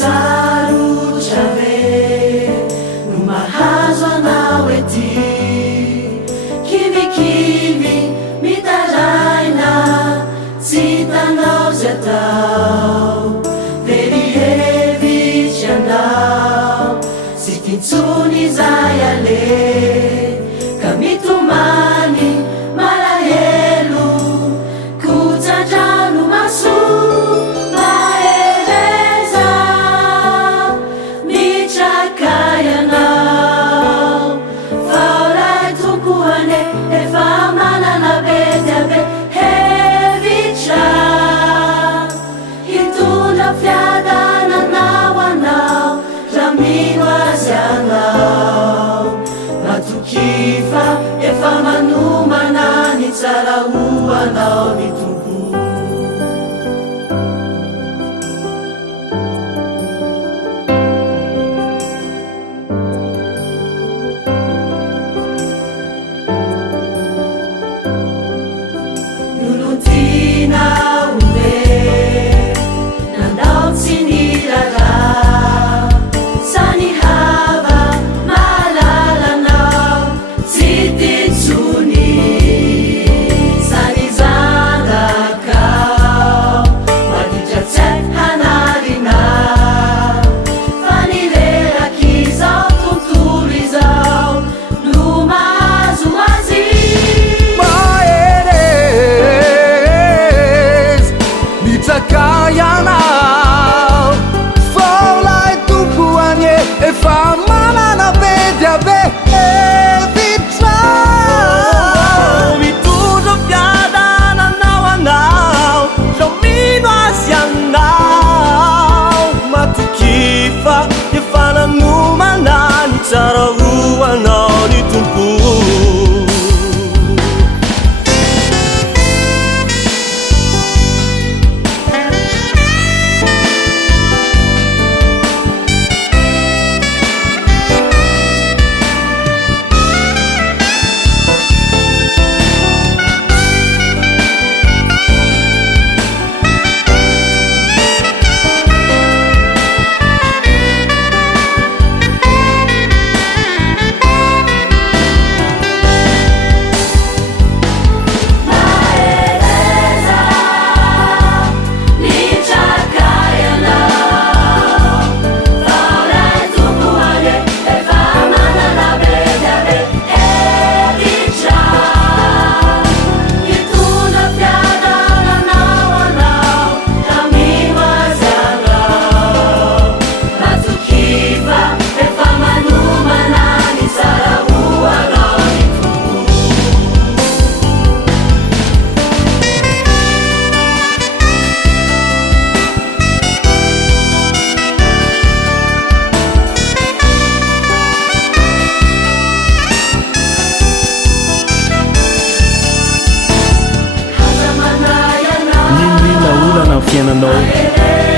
sarotra ve no mahazo anao ety kivikivy mitaraina tsy hitanao zy atao verihevitsy andao sy tintsony zay ale ka mitomany malahelo kotsandrano maso mahereza mitrakay anao fao ray tompoane efa manana be diabe hevitra hitondra fiadananao anao raha mino azy anao matokifa efa manomana ny tsara ho anao ny tompo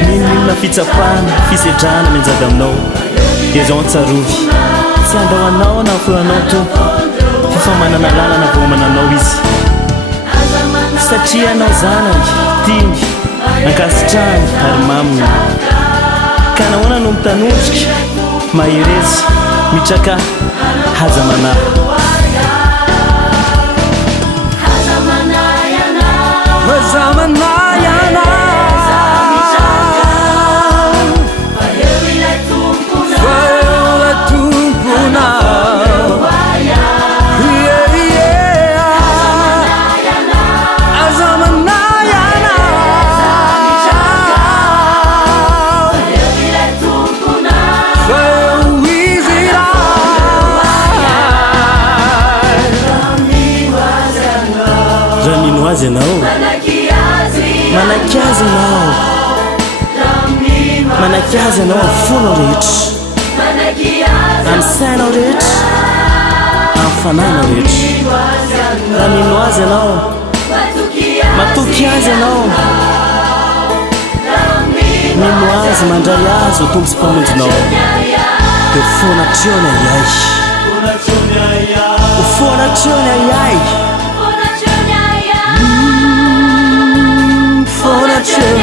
Ninona fitsapana fisedrana menjaka aminao dia zao antsarovy tsy andao anao na aforanao tompo fa manana lalana vomananao izy satria anao zanany tiny ankasitrahany ary maminy ka nahoana no mitanondrika mahereza mitraka haza manahy manaky azy anao afonao rehetra amsainao rehetra amfananao rehetra raha mino azy anao matoky azy anao mino azy mandray azy ho tombo sy mpamonjinao dia fonatreo ny ayay fonatreo ny ayay fonatreo